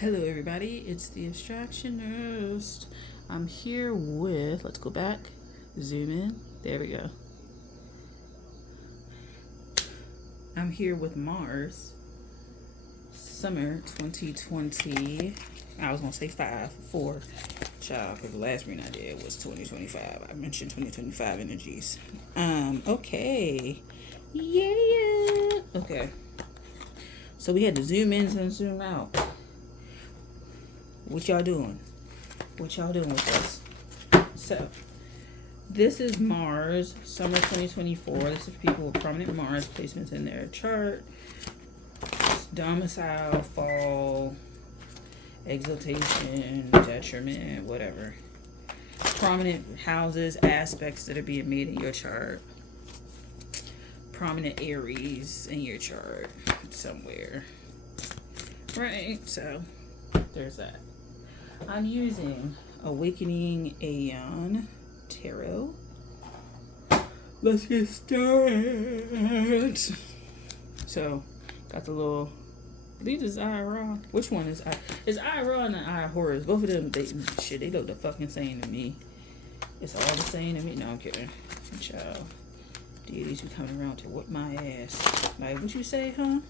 Hello, everybody. It's the Abstractionist. I'm here with, let's go back, zoom in. There we go. I'm here with Mars, summer 2020. I was going to say 4, child, because the last reading I did was 2025. I mentioned 2025 energies. Okay. Yeah. Okay. So we had to zoom in and zoom out. What y'all doing? What y'all doing with this? So, this is Mars, summer 2024. This is people with prominent Mars placements in their chart. Domicile, fall, exaltation, detriment, whatever. Prominent houses, aspects that are being made in your chart. Prominent ARIES in your chart somewhere. Right, so there's that. I'm using Awakening Aeon Tarot. Let's get started. So, got the little, I believe this is IRA. Which one is I? It's IRA and I Horus. Both of them, they look the fucking same to me. It's all the same to me. No, I'm kidding. Child. Deities be coming around to whip my ass. Like, what you say, huh?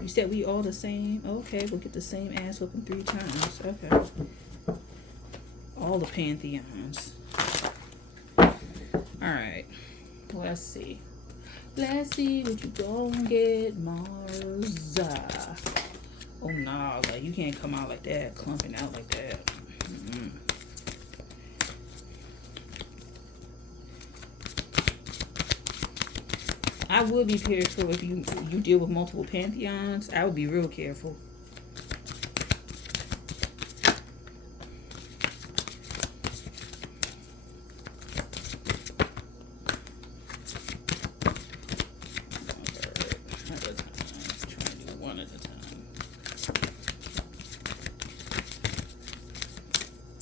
You said we all the same? Okay, we'll get the same ass whooping 3 times. Okay. All the pantheons. Alright. Let's see. Let's see what you gonna get, Mars. Oh, nah. Like, you can't come out like that. Clumping out like that. Mm-mm. I would be careful if you deal with multiple pantheons. I would be real careful.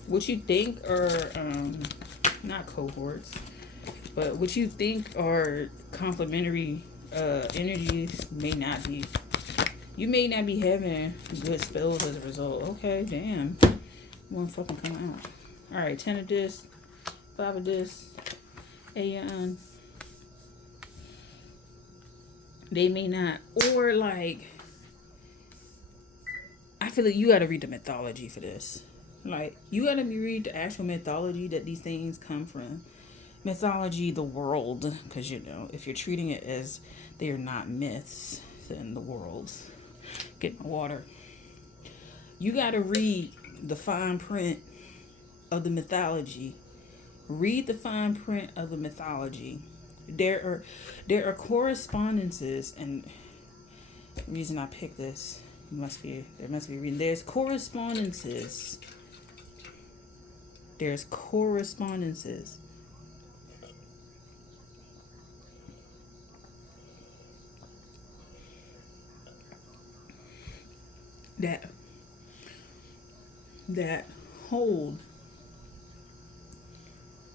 What you think are not cohorts, but what you think are complementary energies may not be. You may not be having good spells as a result. Okay, damn. Won't fucking come out. Alright, 10 of this, 5 of this, Aeon. They may not, or like, I feel like you gotta read the mythology for this. Like, you gotta read the actual mythology that these things come from. Mythology, the world, because, you know, if you're treating it as they are not myths, then the world's getting water. You gotta read the fine print of the mythology. Read the fine print of the mythology. There are correspondences, and the reason I picked this there must be reading. There's correspondences. There's correspondences that hold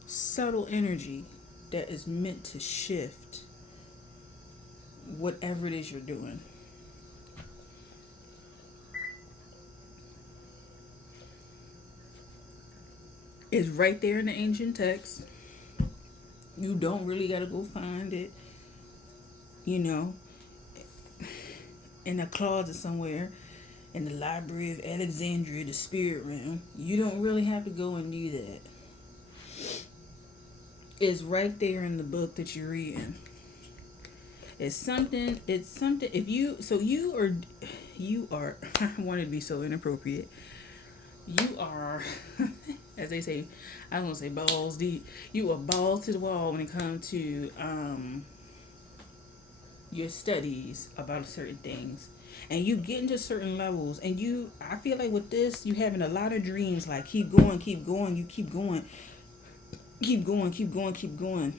subtle energy that is meant to shift whatever it is you're doing. It's right there in the ancient text. You don't really gotta go find it, you know, in a closet somewhere in the Library of Alexandria, the spirit realm. You don't really have to go and do that. It's right there in the book that you're reading. It's something if you are I want to be so inappropriate. You are as they say, I was gonna say balls deep. You are balls to the wall when it comes to your studies about certain things. And you get into certain levels, and I feel like with this, you having a lot of dreams, like keep going, you keep going, keep going.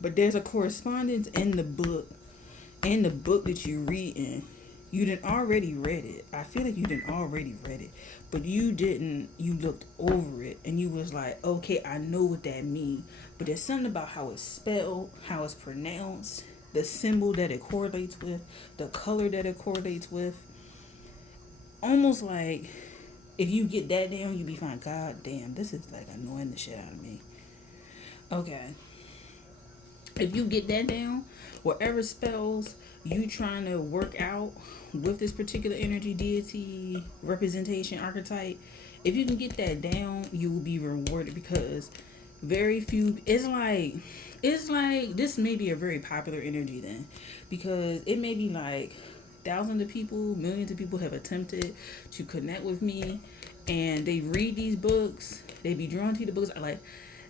But there's a correspondence in the book that you're reading. You didn't already read it. I feel like you didn't already read it, but you didn't. You looked over it and you was like, okay, I know what that means. But there's something about how it's spelled, how it's pronounced, the symbol that it correlates with, the color that it correlates with. Almost like If you get that down, you be fine. God damn, this is like annoying the shit out of me. Okay. If you get that down, whatever spells you trying to work out with this particular energy, deity, representation, archetype, if you can get that down, you will be rewarded because very few. It's like this may be a very popular energy then, because it may be like thousands of people, millions of people have attempted to connect with me, and they read these books. They be drawn to the books. Like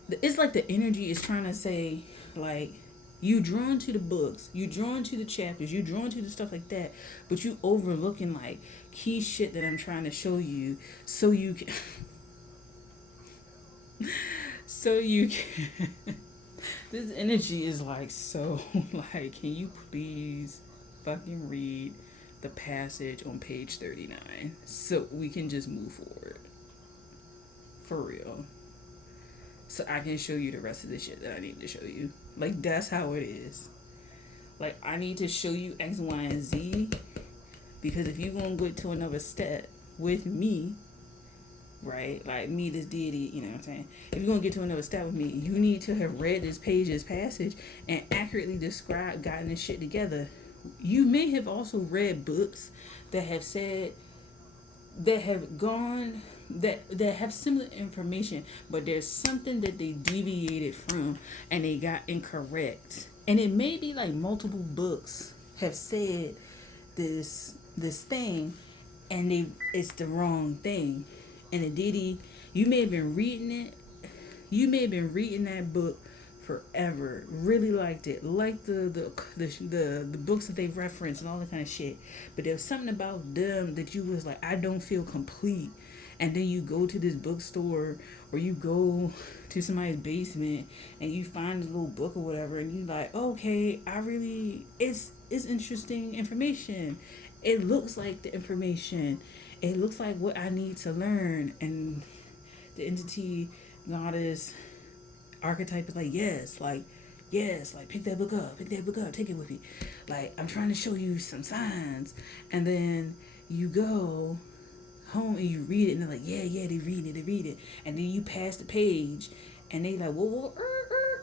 it's like the energy is trying to say like you drawn to the books, you drawn to the chapters, you drawn to the stuff like that, but you overlooking like key shit that I'm trying to show you, so you can so you can this energy is like so like, can you please fucking read the passage on page 39 so we can just move forward for real, so I can show you the rest of the shit that I need to show you. Like, that's how it is. Like, I need to show you X, Y, and Z, because if you're going to go to another step with me, right? Like, me, this deity, you know what I'm saying? If you're going to get to another step with me, you need to have read this page, this passage, and accurately described, gotten this shit together. You may have also read books that have said, that have gone that have similar information, but there's something that they deviated from and they got incorrect. And it may be like multiple books have said this thing, and it's the wrong thing. And the deity, you may have been reading it, you may have been reading that book forever, really liked it, like the books that they reference and all that kind of shit, but there's something about them that you was like, I don't feel complete. And then you go to this bookstore, or you go to somebody's basement and you find a little book or whatever, and you like, okay, I really, it's interesting information, it looks like the information, it looks like what I need to learn. And the entity, goddess, archetype is like, yes, like pick that book up, take it with me. Like, I'm trying to show you some signs. And then you go home and you read it, and they're like, yeah, they read it. And then you pass the page, and they like, whoa,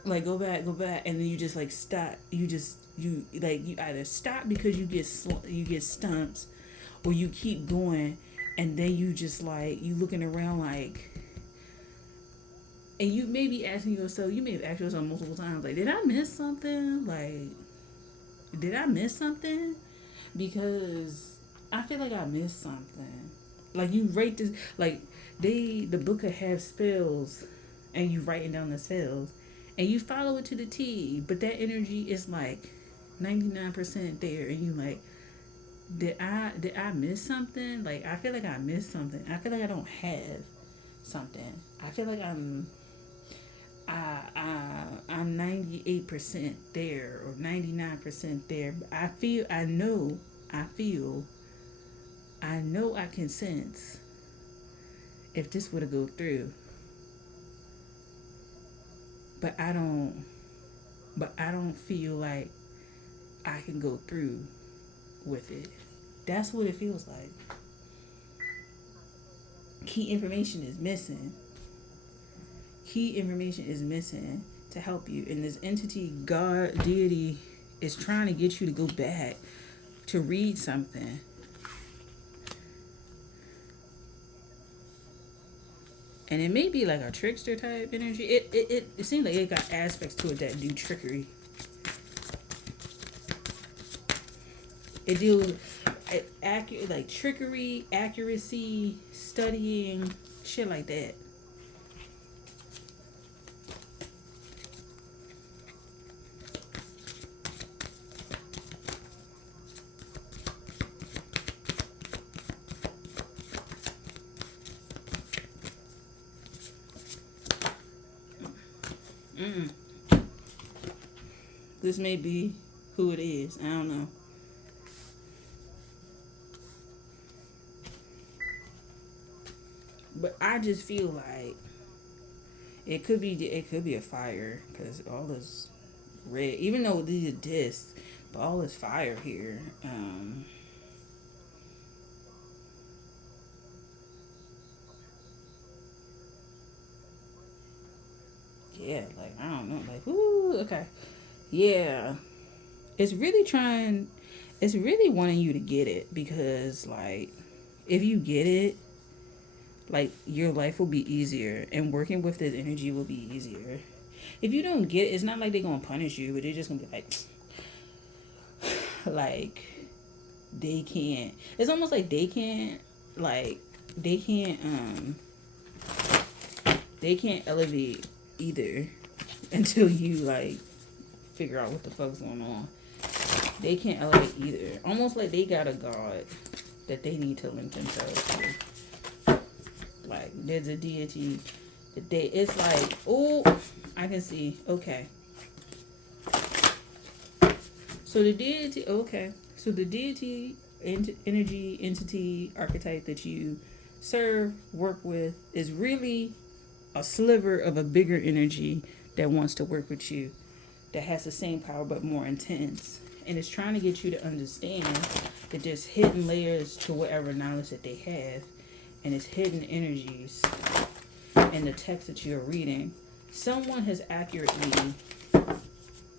like go back, and then you just like stop. You either stop because you get stumped, or you keep going, and then you just like, you looking around like. And you may be asking yourself, you may have asked yourself multiple times, like, did I miss something? Like, did I miss something? Because I feel like I missed something. Like, you rate this, like, the book could have spells, and you writing down the spells, and you follow it to the T, but that energy is like 99% there, and you like, did I miss something? Like, I feel like I missed something. I feel like I don't have something. I feel like I'm 98% there, or 99% there. But I know I can sense if this were to go through. But I don't feel like I can go through with it. That's what it feels like. Key information is missing. To help you. And this entity, God, deity, is trying to get you to go back to read something. And it may be like a trickster type energy. It seems like it got aspects to it that do trickery. It deals accurate, like trickery, accuracy, studying, shit like that. This may be who it is. I don't know. But I just feel like it could be a fire, because all this red, even though these are discs, but all this fire here. yeah, like, I don't know, like, ooh, okay. Yeah. It's really trying, it's really wanting you to get it because, like, if you get it, like, your life will be easier and working with this energy will be easier. If you don't get it, it's not like they're gonna punish you, but they're just gonna be like, they can't. It's almost like they can't, like, they can't, they can't elevate either until you, like, figure out what the fuck's going on. They can't elevate either. Almost like they got a god that they need to link themselves to. Like, there's a deity that they, it's like, oh, I can see, okay. So the deity, okay. So the deity, energy, entity, archetype that you serve, work with, is really a sliver of a bigger energy that wants to work with you, that has the same power but more intense. And it's trying to get you to understand that there's hidden layers to whatever knowledge that they have, and it's hidden energies in the text that you're reading. Someone has accurately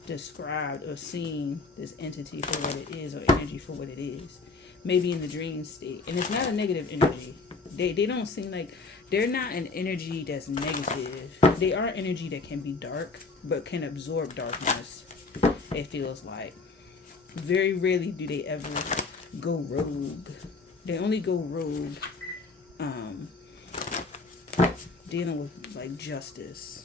described or seen this entity for what it is, or energy for what it is, maybe in the dream state. And it's not a negative energy. They don't seem like, they're not an energy that's negative. They are energy that can be dark but can absorb darkness, it feels like. Very rarely do they ever go rogue. They only go rogue dealing with, like, justice.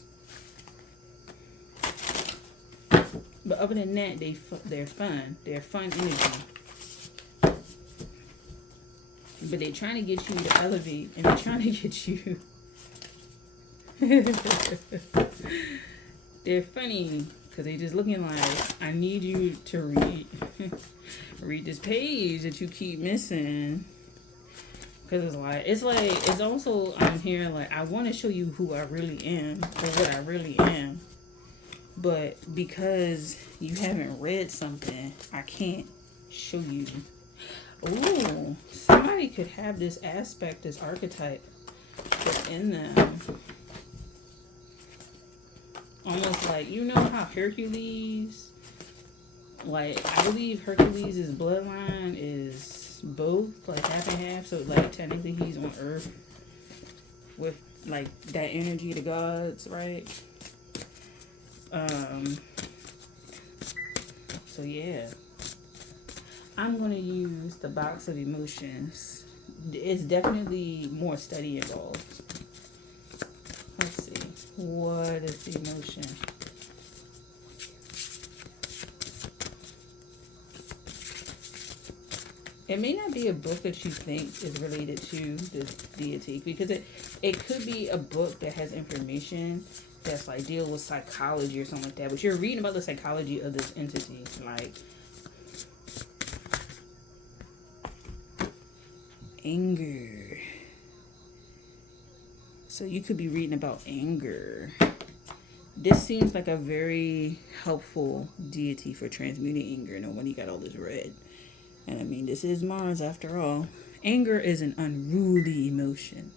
But other than that, they're fun. They're fun energy. But they're trying to get you to elevate, and they're trying to get you. They're funny because they just looking like, I need you to read this page that you keep missing. Because it's also, I'm hearing, like, I want to show you who I really am, or what I really am. But because you haven't read something, I can't show you. Ooh, somebody could have this aspect, this archetype within them. Almost like, you know how Hercules, like, I believe Hercules' bloodline is both, like, half and half. So, like, technically he's on Earth with, like, that energy of the gods, right? So yeah, I'm going to use the box of emotions. It's definitely more study involved. Let's see, what is the emotion? It may not be a book that you think is related to this deity, because it could be a book that has information that's, like, deal with psychology or something like that. But you're reading about the psychology of this entity, like anger. So you could be reading about anger. This seems like a very helpful deity for transmuting anger. No wonder you got all this red. And I mean, this is Mars after all. Anger is an unruly emotion.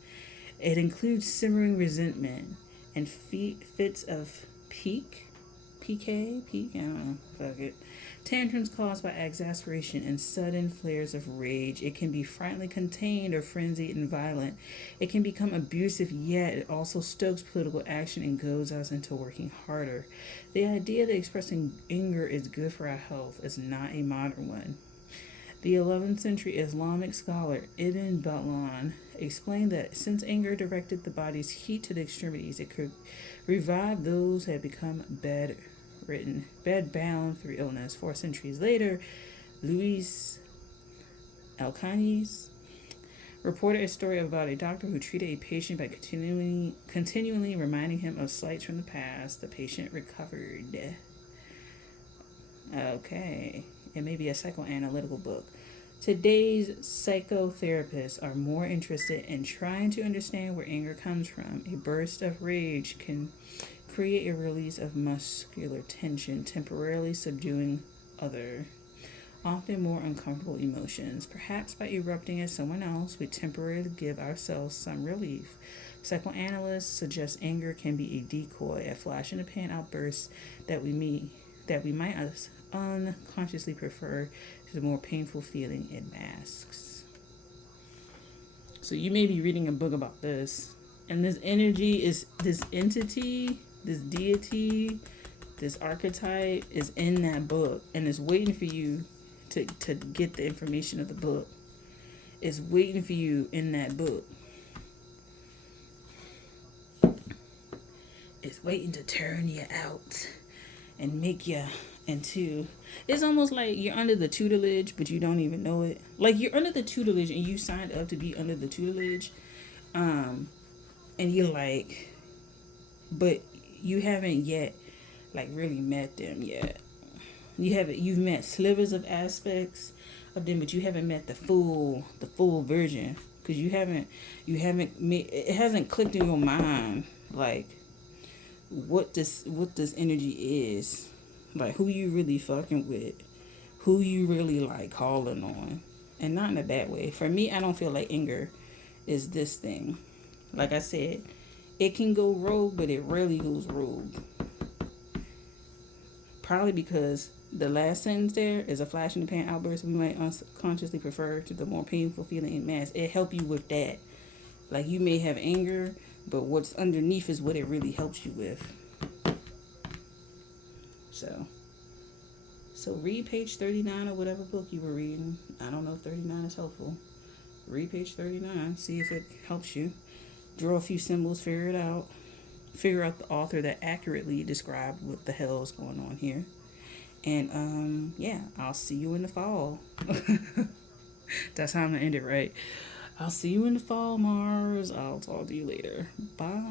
It includes simmering resentment and fits of pique, I don't know, fuck it. Tantrums caused by exasperation and sudden flares of rage. It can be frighteningly contained or frenzied and violent. It can become abusive, yet it also stokes political action and goads us into working harder. The idea that expressing anger is good for our health is not a modern one. The 11th century Islamic scholar Ibn Batlan explained that since anger directed the body's heat to the extremities, it could revive those who had become bedbound through illness. 4 centuries later, Louis Alcanis reported a story about a doctor who treated a patient by continually reminding him of slights from the past. The patient recovered. Okay. It may be a psychoanalytical book. Today's psychotherapists are more interested in trying to understand where anger comes from. A burst of rage can create a release of muscular tension, temporarily subduing other, often more uncomfortable emotions. Perhaps by erupting at someone else, we temporarily give ourselves some relief. Psychoanalysts suggest anger can be a decoy, a flash in the pan outburst that we might unconsciously prefer to the more painful feeling it masks. So you may be reading a book about this, and this energy is this entity, this deity, this archetype is in that book and is waiting for you to get the information of the book. It's waiting for you in that book. It's waiting to turn you out and make you into. It's almost like you're under the tutelage, but you don't even know it. Like you're under the tutelage and you signed up to be under the tutelage, and you're like, but you haven't yet, like really met them yet. You've met slivers of aspects of them, but you haven't met the full version because you haven't made, it hasn't clicked in your mind like what this energy is, like who you really fucking with, who you really like calling on, and not in a bad way. For me, I don't feel like anger is this thing. Like I said, it can go rogue, but it rarely goes rogue. Probably because the last sentence there is a flash in the pan outburst we might unconsciously prefer to the more painful feeling in mass. It help you with that. Like you may have anger, but what's underneath is what it really helps you with. So read page 39 of whatever book you were reading. I don't know if 39 is helpful. Read page 39, see if it helps you. Draw a few symbols, figure it out. Figure out the author that accurately described what the hell is going on here. And yeah, I'll see you in the fall. That's how I'm gonna end it, right? I'll see you in the fall, Mars. I'll talk to you later. Bye.